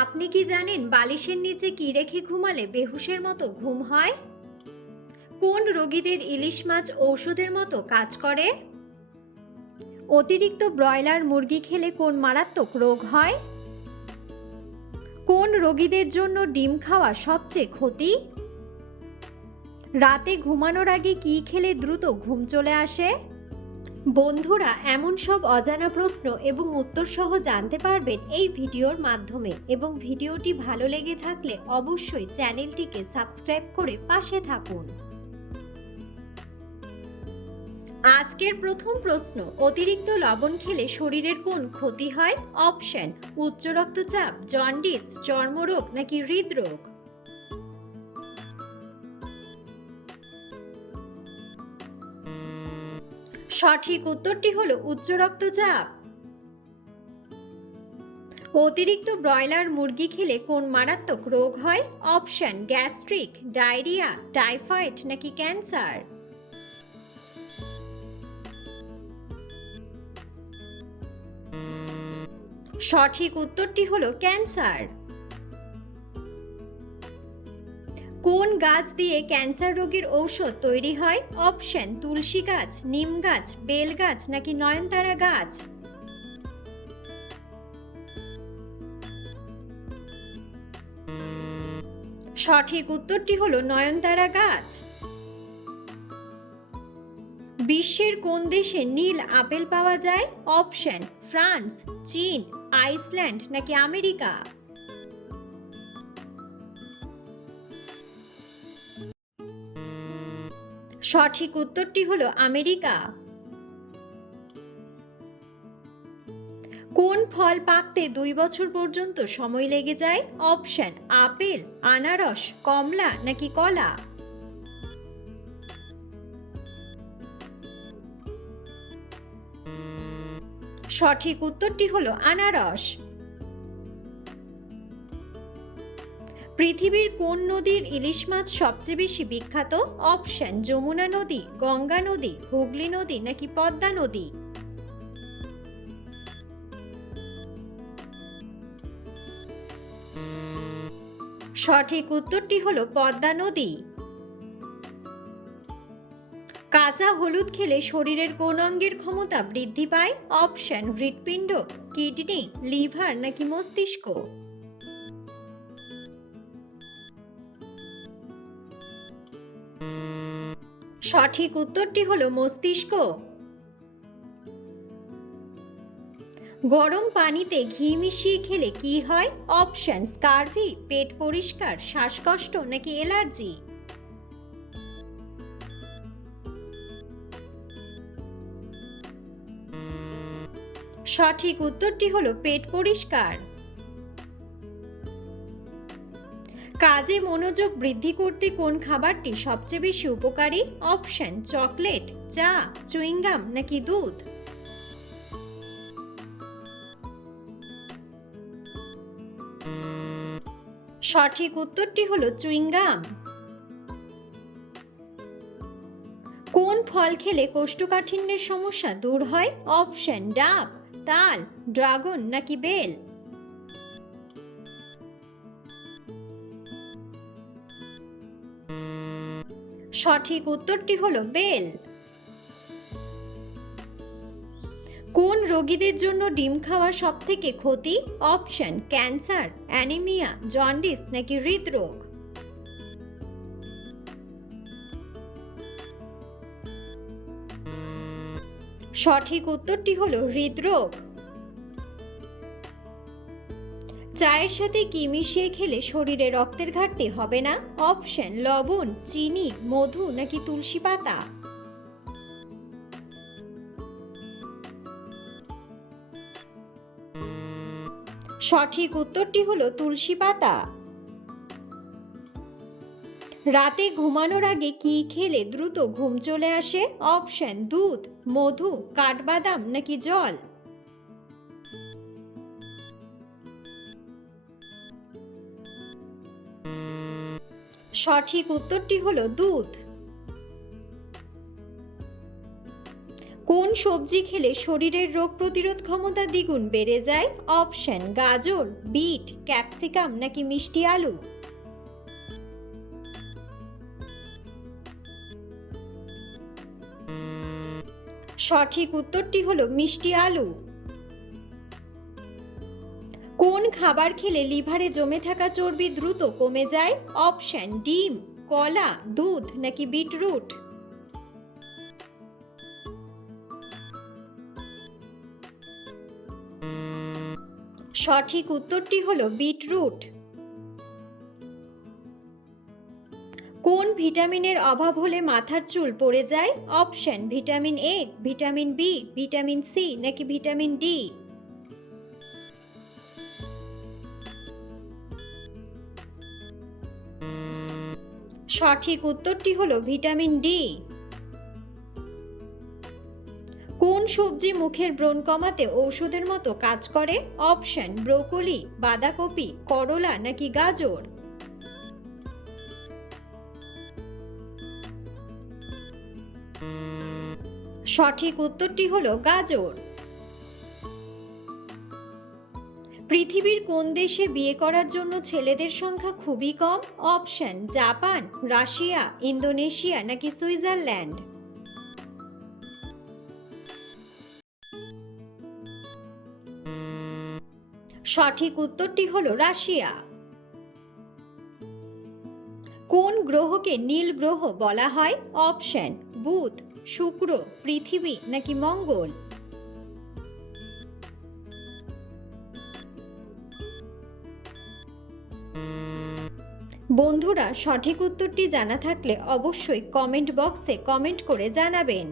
আপনি কি জানেন বালিশের নিচে কি রেখে ঘুমালে বেহুশের মতো ঘুম হয়? কোন রোগীদের ইলিশ মাছ ঔষধের মতো কাজ করে? অতিরিক্ত ব্রয়লার মুরগি খেলে কোন মারাত্মক রোগ হয়? কোন রোগীদের জন্য ডিম খাওয়া সবচেয়ে ক্ষতি? রাতে ঘুমানোর আগে কি খেলে দ্রুত ঘুম চলে আসে? বন্ধুরা, এমন সব অজানা প্রশ্ন এবং উত্তর সহ জানতে পারবেন এই ভিডিওর মাধ্যমে, এবং ভিডিওটি ভালো লেগে থাকলে অবশ্যই চ্যানেলটিকে সাবস্ক্রাইব করে পাশে থাকুন। আজকের প্রথম প্রশ্ন, অতিরিক্ত লবণ খেলে শরীরের কোন ক্ষতি হয়? অপশন: উচ্চ রক্তচাপ, জন্ডিস, চর্মরোগ নাকি হৃদরোগ। সঠিক উত্তরটি হলো উচ্চ রক্তচাপ। অতিরিক্ত ব্রয়লার মুরগি খেলে কোন মারাত্মক রোগ হয়? অপশন: গ্যাস্ট্রিক, ডায়রিয়া, টাইফয়েড নাকি ক্যান্সার। সঠিক উত্তরটি হলো ক্যান্সার। কোন গাছ দিয়ে ক্যান্সার রোগের ঔষধ তৈরি হয়? অপশন: তুলসী গাছ, নিম গাছ, বেল গাছ নাকি নয়নতারা গাছ। সঠিক উত্তরটি হলো নয়নতারা গাছ। বিশ্বের কোন দেশে নীল আপেল পাওয়া যায়? অপশন: ফ্রান্স, চীন, আইসল্যান্ড নাকি আমেরিকা। সঠিক উত্তরটি হলো আমেরিকা। কোন ফল পাকতে 2 বছর পর্যন্ত সময় লেগে যায়? অপশন: আপেল, আনারস, কমলা নাকি কলা। সঠিক উত্তরটি হলো আনারস। পৃথিবীর কোন নদীর ইলিশ মাছ সবচেয়ে বেশি বিখ্যাত? অপশন: যমুনা নদী, গঙ্গা নদী, হুগলি নদী নাকি পদ্মা নদী। সঠিক উত্তরটি হলো পদ্মা নদী। কাঁচা হলুদ খেলে শরীরের কোন অঙ্গের ক্ষমতা বৃদ্ধি পায়? অপশন: হৃৎপিণ্ড, কিডনি, লিভার নাকি মস্তিষ্ক। সঠিক উত্তরটি হলো মস্তিষ্ক। গরম পানিতে ঘি মিশিয়ে খেলে কি হয়? অপশন: স্কারভি, পেট পরিষ্কার, শ্বাসকষ্ট নাকি অ্যালার্জি। সঠিক উত্তরটি হলো পেট পরিষ্কার। কাজে মনোযোগ বৃদ্ধি করতে কোন খাবারটি সবচেয়ে বেশি উপকারী? অপশন: চকলেট, চা, চুইংগাম নাকি দুধ। সঠিক উত্তরটি হলো চুইংগাম। কোন ফল খেলে কোষ্ঠকাঠিন্যের সমস্যা দূর হয়? অপশন: ডাব, তাল, ড্রাগন নাকি বেল। সঠিক উত্তরটি হলো বেল। কোন রোগীদের জন্য ডিম খাওয়া সবথেকে ক্ষতি? অপশন: ক্যান্সার, অ্যানিমিয়া, জন্ডিস নাকি হৃদরোগ। সঠিক উত্তরটি হলো হৃদরোগ। চায়ের সাথে কি মিশিয়ে খেলে শরীরে রক্তের ঘাটতি হবে না? অপশন: লবণ, চিনি, মধু নাকি তুলসী পাতা। সঠিক উত্তরটি হলো তুলসী পাতা। রাতে ঘুমানোর আগে কি খেলে দ্রুত ঘুম চলে আসে? অপশন: দুধ, মধু, কাঠবাদাম নাকি জল। সঠিক উত্তরটি হলো দুধ। কোন সবজি খেলে শরীরের রোগ প্রতিরোধ ক্ষমতা দ্বিগুণ বেড়ে যায়? অপশন: গাজর, বিট, ক্যাপসিকাম নাকি মিষ্টি আলু। সঠিক উত্তরটি হলো মিষ্টি আলু। কোন খাবার খেলে লিভারে জমে থাকা চর্বি দ্রুত কমে যায়? অপশন: ডিম, কলা, দুধ নাকি বিটরুট। সঠিক উত্তরটি হলো বিটরুট। কোন ভিটামিনের অভাব হলে মাথার চুল পড়ে যায়? Option: vitamin A, vitamin B, vitamin C নাকি ভিটামিন ডি। সঠিক উত্তরটি হলো ভিটামিন ডি। কোন সবজি মুখের ব্রণ কমাতে ঔষধের মতো কাজ করে? অপশন: ব্রোকলি, বাঁধাকপি, করলা নাকি গাজর। সঠিক উত্তরটি হলো গাজর। পৃথিবীর কোন দেশে বিয়ে করার জন্য ছেলেদের সংখ্যা খুবই কম? অপশন: জাপান, রাশিয়া, ইন্দোনেশিয়া নাকি সুইজারল্যান্ড। সঠিক উত্তরটি হলো রাশিয়া। কোন গ্রহকে নীল গ্রহ বলা হয়? অপশন: বুধ, শুক্র, পৃথিবী নাকি মঙ্গল। বন্ধুরা, সঠিক উত্তরটি জানা থাকলে অবশ্যই কমেন্ট বক্সে কমেন্ট করে জানাবেন।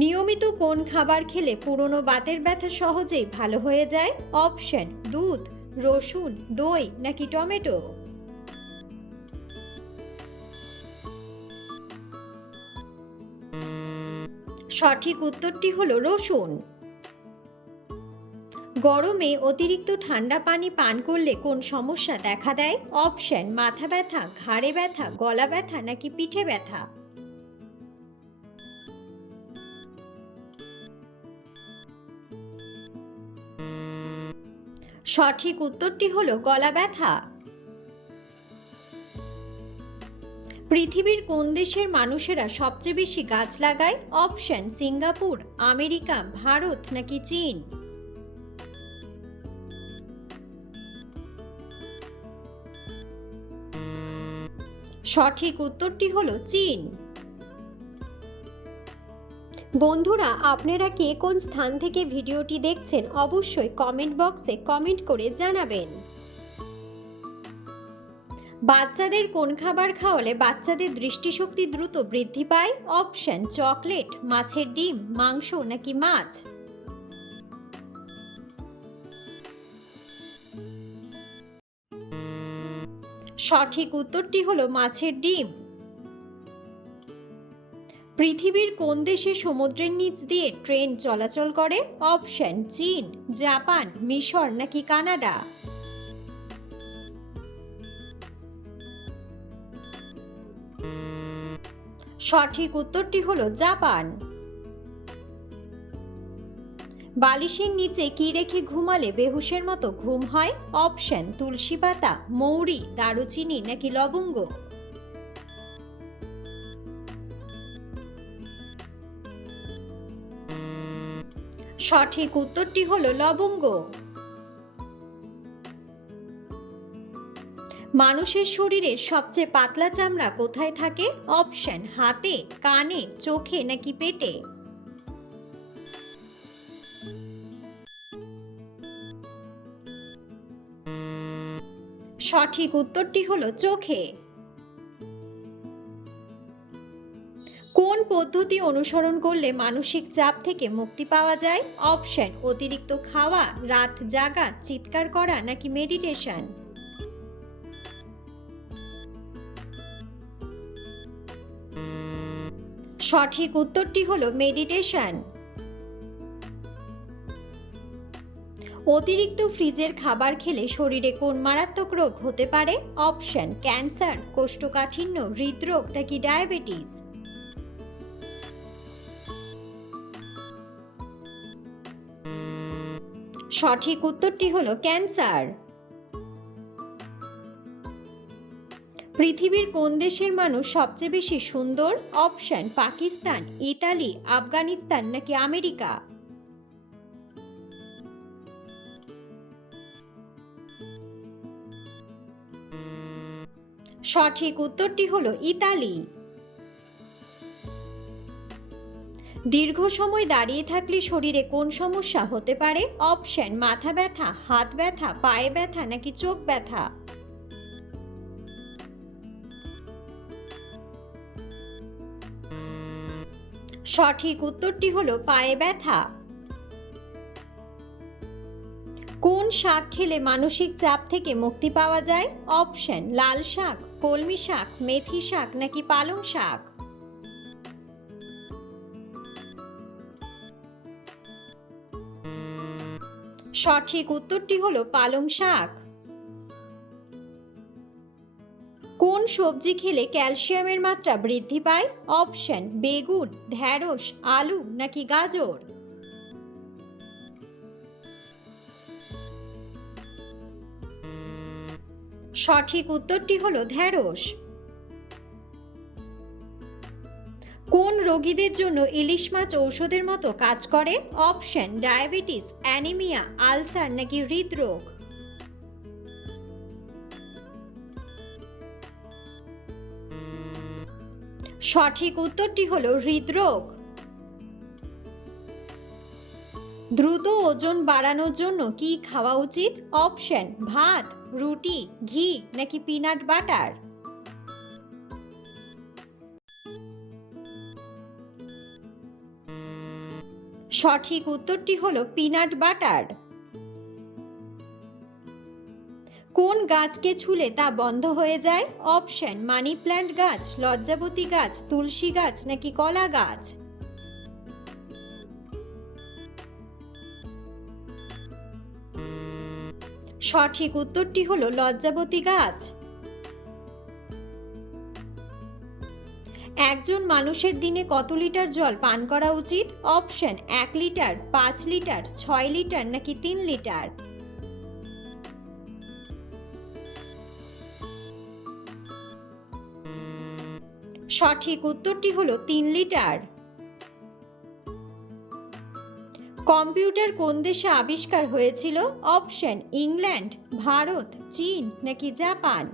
নিয়মিত কোন খাবার খেলে পুরনো বাতের ব্যথা সহজেই ভালো হয়ে যায়? অপশন: দুধ, রসুন, দই নাকি টমেটো। সঠিক উত্তরটি হলো রসুন। গরমে অতিরিক্ত ঠান্ডা পানি পান করলে কোন সমস্যা দেখা দেয়? অপশন: মাথা ব্যথা, ঘাড়ে ব্যথা, গলা ব্যথা নাকি পিঠে ব্যথা। সঠিক উত্তরটি হলো গলা ব্যথা। পৃথিবীর কোন দেশের মানুষেরা সবচেয়ে বেশি গাছ লাগায়? অপশন: সিঙ্গাপুর, আমেরিকা, ভারত নাকি চীন। সঠিক উত্তরটি হলো চীন। বন্ধুরা, আপনারা কে কোন স্থান থেকে ভিডিওটি দেখছেন অবশ্যই কমেন্ট বক্সে কমেন্ট করে জানাবেন। বাচ্চাদের কোন খাবার খাওয়ালে বাচ্চাদের দৃষ্টিশক্তি দ্রুত বৃদ্ধি পায়? অপশন: চকলেট, মাছের ডিম, মাংস নাকি মাছ। সঠিক উত্তরটি হলো মাছের ডিম। পৃথিবীর কোন দেশে সমুদ্রের নিচ দিয়ে ট্রেন চলাচল করে? অপশন: চীন, জাপান, মিশর নাকি কানাডা। সঠিক উত্তরটি হলো জাপান। বালিশের নিচে কি রেখে ঘুমালে বেহুশের মতো ঘুম হয়? অপশন: তুলসী পাতা, মৌরি, দারুচিনি নাকি লবঙ্গ। সঠিক উত্তরটি হলো লবঙ্গ। মানুষের শরীরের সবচেয়ে পাতলা চামড়া কোথায় থাকে? অপশন: হাতে, কানে, চোখে নাকি পেটে। সঠিক উত্তরটি হলো চোখে। কোন পদ্ধতি অনুসরণ করলে মানসিক চাপ থেকে মুক্তি পাওয়া যায়? অপশন: অতিরিক্ত খাওয়া, রাত জাগা, চিৎকার করা নাকি মেডিটেশন। সঠিক উত্তরটি হলো মেডিটেশন। অতিরিক্ত ফ্রিজের খাবার খেলে শরীরে কোন মারাত্মক রোগ হতে পারে? অপশন: ক্যান্সার, কোষ্ঠকাঠিন্য, হৃদরোগ নাকি ডায়াবেটিস। সঠিক উত্তরটি হলো ক্যান্সার। পৃথিবীর কোন দেশের মানুষ সবচেয়ে বেশি সুন্দর? অপশন পাকিস্তান, ইতালি, আফগানিস্তান নাকি আমেরিকা। সঠিক উত্তরটি হলো ইতালি। দীর্ঘ সময় দাঁড়িয়ে থাকলে শরীরে কোন সমস্যা হতে পারে? অপশন মাথা ব্যথা, হাত ব্যথা, পায়ে ব্যথা নাকি চোখ ব্যথা। সঠিক উত্তরটি হলো পায়ে ব্যথা। কোন শাক খেলে মানসিক চাপ থেকে মুক্তি পাওয়া যায়? অপশন লাল শাক, কলমি শাক, মেথি শাক নাকি পালং শাক। সঠিক উত্তরটি হলো পালং শাক। কোন সবজি খেলে ক্যালসিয়ামের মাত্রা বৃদ্ধি পায়? অপশন বেগুন, ঢ্যাঁড়স, আলু নাকি গাজর। সঠিক উত্তরটি হলো ঢ্যাঁড়স। কোন রোগীদের জন্য ইলিশ মাছ ঔষধের মতো কাজ করে? অপশন ডায়াবেটিস, অ্যানিমিয়া, আলসার নাকি হৃদরোগ। সঠিক উত্তরটি হলো হৃদরোগ। দ্রুত ওজন বাড়ানোর জন্য কি খাওয়া উচিত? অপশন ভাত, রুটি, ঘি নাকি পিনাট বাটার। সঠিক উত্তরটি হলো পিনাট বাটার। কোন গাছকে ছুলে তা বন্ধ হয়ে যায়? অপশন মানি প্ল্যান্ট গাছ, লজ্জাবতী গাছ, তুলসী গাছ নাকি কলা গাছ। সঠিক উত্তরটি হলো লজ্জাবতী গাছ। একজন মানুষের দিনে কত লিটার জল পান করা উচিত? অপশন 1 লিটার, 5 লিটার, 6 লিটার নাকি 3 লিটার। সঠিক উত্তরটি হলো 3 লিটার। কম্পিউটার কোন দেশে আবিষ্কার হয়েছিল? অপশন ইংল্যান্ড, ভারত, চীন নাকি জাপান।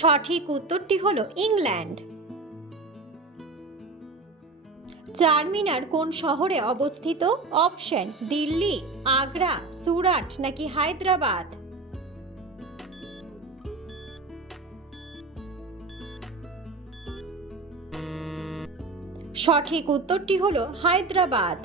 সঠিক উত্তরটি হলো ইংল্যান্ড। চারমিনার কোন শহরে অবস্থিত? অপশন দিল্লি, আগ্রা, সুরাট নাকি হায়দ্রাবাদ। সঠিক উত্তরটি হলো হায়দ্রাবাদ।